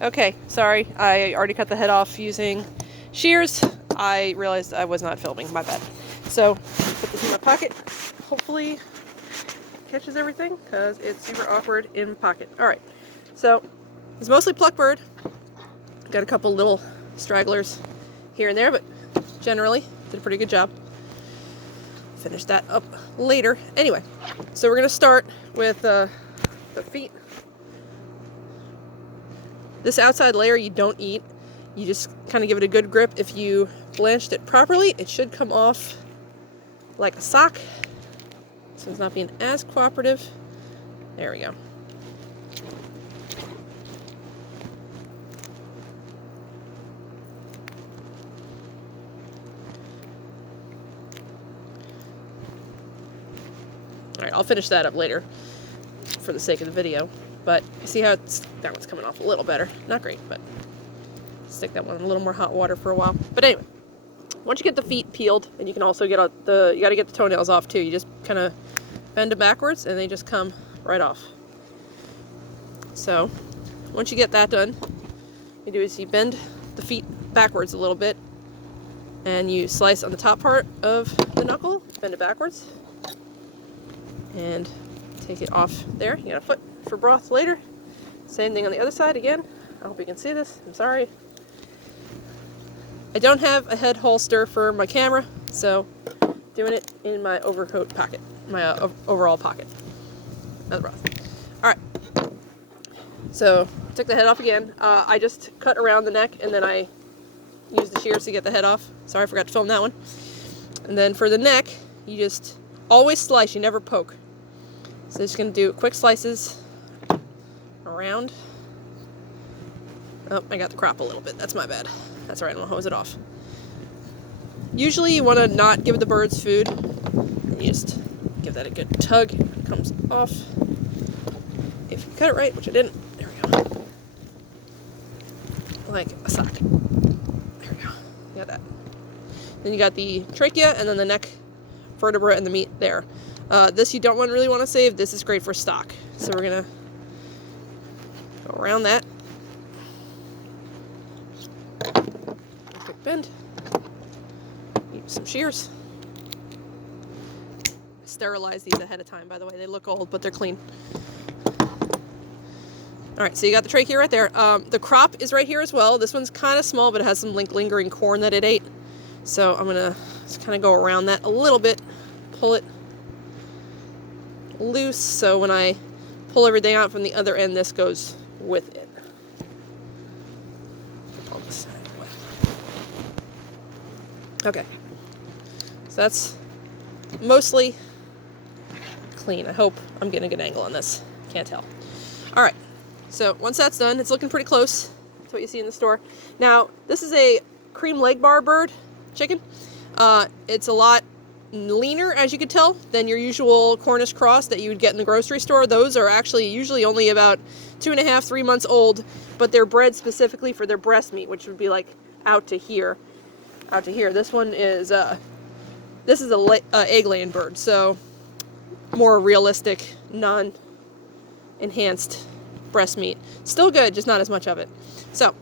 Okay, sorry. I already cut the head off using shears. I realized I was not filming. My bad. So, put this in my pocket. Hopefully catches everything because it's super awkward in pocket. Alright, so it's mostly plucked bird. Got a couple little stragglers here and there, but generally did a pretty good job. Finish that up later. Anyway, so we're going to start with the feet. This outside layer you don't eat. You just kind of give it a good grip. If you blanched it properly, it should come off like a sock. So it's not being as cooperative. There we go. Alright, I'll finish that up later for the sake of the video. But you see how that one's coming off a little better. Not great, but stick that one in a little more hot water for a while. But anyway, once you get the feet peeled, and you can also get you got to get the toenails off too. You just kind of bend them backwards, and they just come right off. So once you get that done, what you do is you bend the feet backwards a little bit, and you slice on the top part of the knuckle, bend it backwards, and take it off there. You got a foot for broth later. Same thing on the other side again. I hope you can see this. I'm sorry. I don't have a head holster for my camera, so doing it in my overcoat pocket, my overall pocket. Another broth. Alright. So, took the head off again. I just cut around the neck and then I used the shears to get the head off. Sorry, I forgot to film that one. And then for the neck, you just always slice, you never poke. So just going to do quick slices around. Oh, I got the crop a little bit. That's my bad. That's alright, I'm going to hose it off. Usually you want to not give the birds food. And you just give that a good tug. It comes off. If you cut it right, which I didn't. There we go. Like a sock. There we go. You got that. Then you got the trachea and then the neck vertebra and the meat there. This you don't really want to save. This is great for stock. So we're going to go around that. Quick bend. Use some shears. Sterilize these ahead of time, by the way. They look old, but they're clean. Alright, so you got the trachea right there. The crop is right here as well. This one's kind of small, but it has some lingering corn that it ate. So I'm going to just kind of go around that a little bit. Pull it loose, so when I pull everything out from the other end, this goes with it. Pull this side away. Okay, so that's mostly clean. I hope I'm getting a good angle on this. Can't tell. Alright, so once that's done, it's looking pretty close to what you see in the store. Now, this is a cream leg bar bird chicken. It's a lot leaner, as you could tell, than your usual Cornish cross that you would get in the grocery store. Those are actually usually only about 2.5, 3 months old, but they're bred specifically for their breast meat, which would be like out to here. This one is this is a egg-laying bird, so more realistic, non-enhanced breast meat. Still good, just not as much of it. So,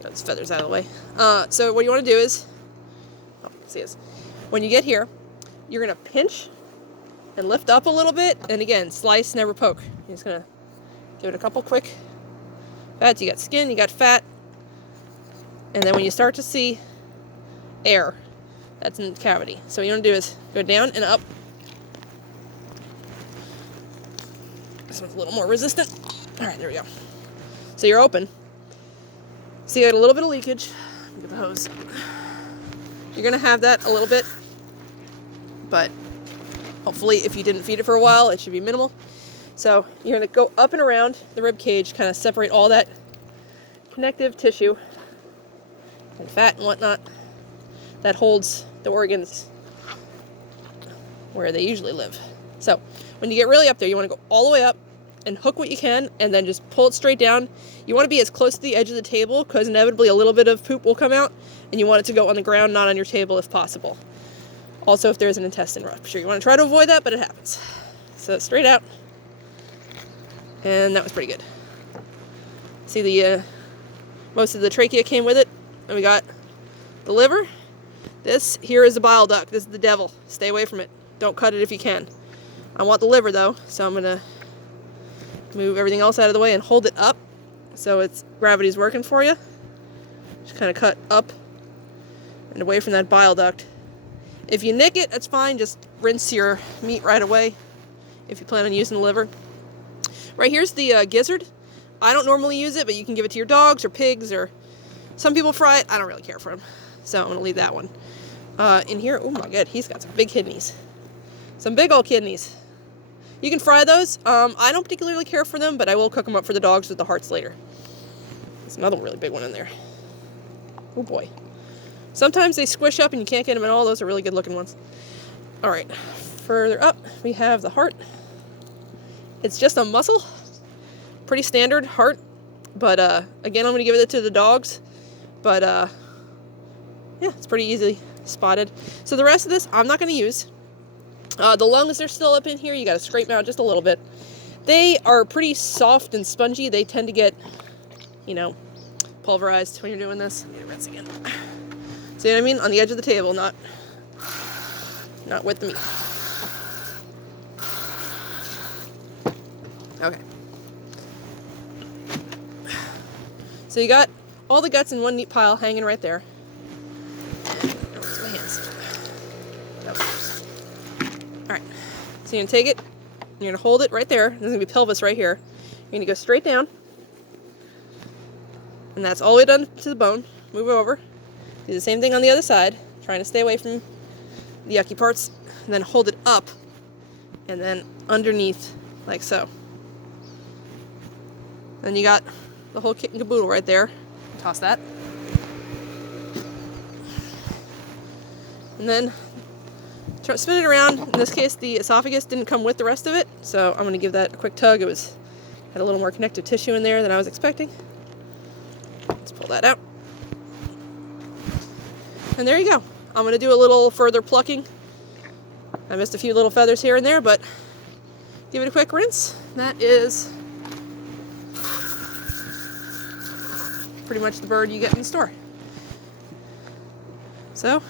get those feathers out of the way. So what you want to do is, see this. When you get here, you're going to pinch and lift up a little bit, and again, slice, never poke. You're just going to give it a couple quick pats. You got skin, you got fat, and then when you start to see air, that's in the cavity. So what you want to do is go down and up. This one's a little more resistant. Alright, there we go. So you're open. So you got a little bit of leakage. Get the hose. You're going to have that a little bit, but hopefully if you didn't feed it for a while, it should be minimal. So you're going to go up and around the rib cage, kind of separate all that connective tissue and fat and whatnot that holds the organs where they usually live. So when you get really up there, you want to go all the way up and hook what you can and then just pull it straight down. You want to be as close to the edge of the table because inevitably a little bit of poop will come out, and you want it to go on the ground, not on your table if possible. Also, if there's an intestine rupture, you want to try to avoid that, but it happens. So straight out, and that was pretty good. See the most of the trachea came with it. And we got the liver. This here is the bile duct. This is the devil. Stay away from it. Don't cut it if you can. I want the liver though, so I'm gonna move everything else out of the way and hold it up so its gravity's working for you. Just kind of cut up and away from that bile duct. If you nick it, that's fine. Just rinse your meat right away if you plan on using the liver. Right here's the gizzard. I don't normally use it, but you can give it to your dogs or pigs, or some people fry it. I don't really care for them, so I'm going to leave that one. In here, oh my god, he's got some big kidneys. Some big old kidneys. You can fry those. I don't particularly care for them, but I will cook them up for the dogs with the hearts later. There's another really big one in there. Oh boy. Sometimes they squish up and you can't get them at all. Those are really good looking ones. Alright, further up we have the heart. It's just a muscle. Pretty standard heart. But again, I'm going to give it to the dogs. But yeah, it's pretty easily spotted. So the rest of this I'm not going to use. The lungs are still up in here. You got to scrape them out just a little bit. They are pretty soft and spongy. They tend to get, you know, pulverized when you're doing this. Let me rinse again. See what I mean? On the edge of the table, not with the meat. Okay. So you got all the guts in one neat pile hanging right there. And my hands. Alright. So you're going to take it, and you're going to hold it right there. There's going to be pelvis right here. You're going to go straight down. And that's all the way down to the bone. Move it over. Do the same thing on the other side, trying to stay away from the yucky parts, and then hold it up, and then underneath, like so. Then you got the whole kit and caboodle right there. Toss that. And then spin it around. In this case, the esophagus didn't come with the rest of it, so I'm going to give that a quick tug. Had a little more connective tissue in there than I was expecting. Let's pull that out. And there you go. I'm going to do a little further plucking. I missed a few little feathers here and there, but give it a quick rinse. That is pretty much the bird you get in the store. So,